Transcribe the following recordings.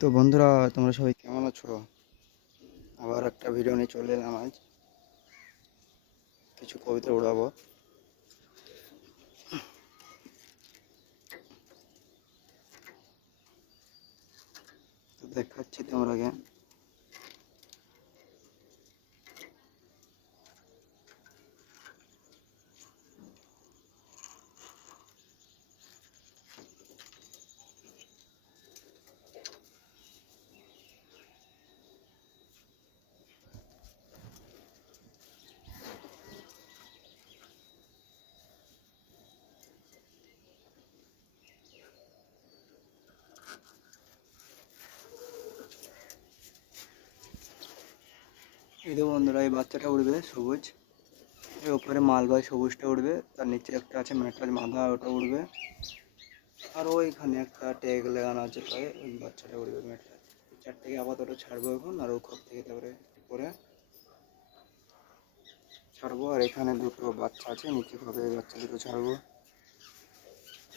তো বন্ধুরা, তোমরা সবাই কেমন আছো? আবার একটা ভিডিও নিয়ে চলে এলাম। আজ কিছু কবিতা উড়াবো। তো দেখাচ্ছি তোমাকে। এই তো বন্ধুরা, এই বাচ্চাটা উড়বে সবুজ, এর উপরে মালবাহী সবুজটা উড়বে, তার নিচে একটা আছে মেটাল মাথা, ওটা উড়বে। আর ওইখানে একটা ট্যাগ লাগানো আছে পায়ে, ওই বাচ্চাটা উড়বে মেটাল। চারটাকে আপাতত ছাড়বো এখন, আর ওখান থেকে তারপরে পরে ছাড়বো। আর এখানে দুটো বাচ্চা আছে, নিচে ভাবে এই বাচ্চা দুটো ছাড়বো।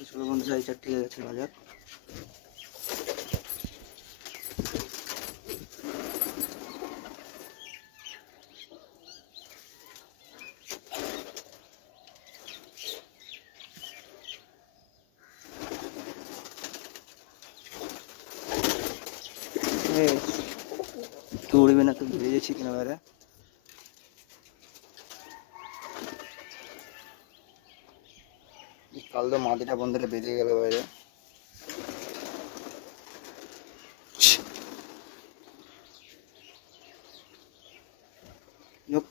চলো বন্ধুরা, এই চারটে ছেড়া যাক। তুই উড়বি না, তুই বেরিয়ে যাচ্ছি কিনা বাইরে। কাল তো মাটিটা বন্ধুরা বেরিয়ে গেল বাইরে। Nope.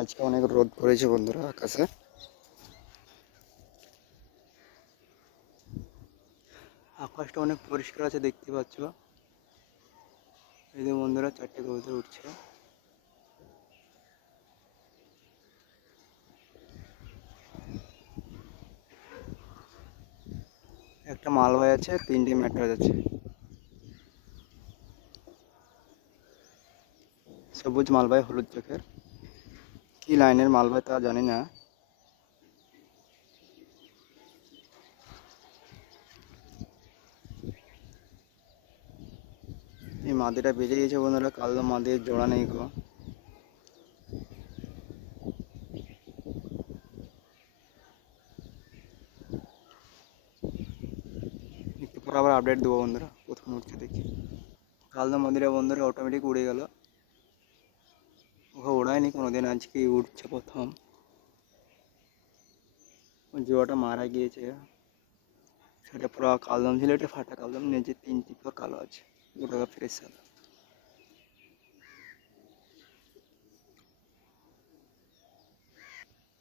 আজকে অনেক রোদ পড়েছে বন্ধুরা আকাশে। আকাশটা অনেক পরিষ্কার আছে, দেখতে পাচ্ছ। এই যে বন্ধুরা, চারটে কবুতর উঠছে। একটা মালবাহী আছে, তিনটে ম্যাট্রাস আছে। সবুজ মালবাহী, হলুদ চোখের। কি লাইনের মালবাহী তা জানি না। এই মাদিটা বেরিয়ে গেছে বন্ধুরা, কালো মাদির জোড়া নেই গো। একটু পর আবার আপডেট দেবো বন্ধুরা, প্রথম উঠছে দেখি। কালো মাদিরা বন্ধুরা অটোমেটিক উড়ে গেল। ওকে ওড়ায়নি কোনোদিন, আজকে উঠছে প্রথম। জোড়াটা মারা গিয়েছে। সেটা পুরো কালদম ছিল, এটা ফাটা কালদম, নিচে তিনটি পুরো কালো আছে, ওটা ফ্রেশ সাদা।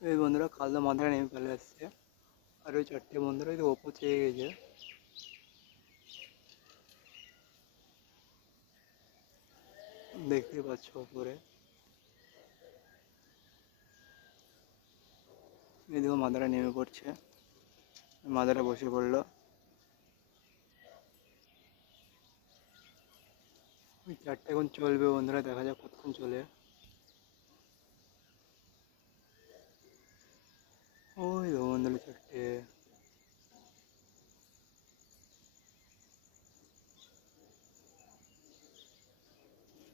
এই বন্ধুরা, কালদম মাথায় নেমে ফেলে আসছে। আর ওই চারটে বন্ধুরা ওই ওপর থেকে গেছে। দেখতে পাচ্ছ ওপরে। এদিকে মাদারা নেমে পড়ছে, মাদারা বসে পড়লো। ওই চারটে এখন চলবে বন্ধুরা, দেখা যাক কতক্ষণ চলে।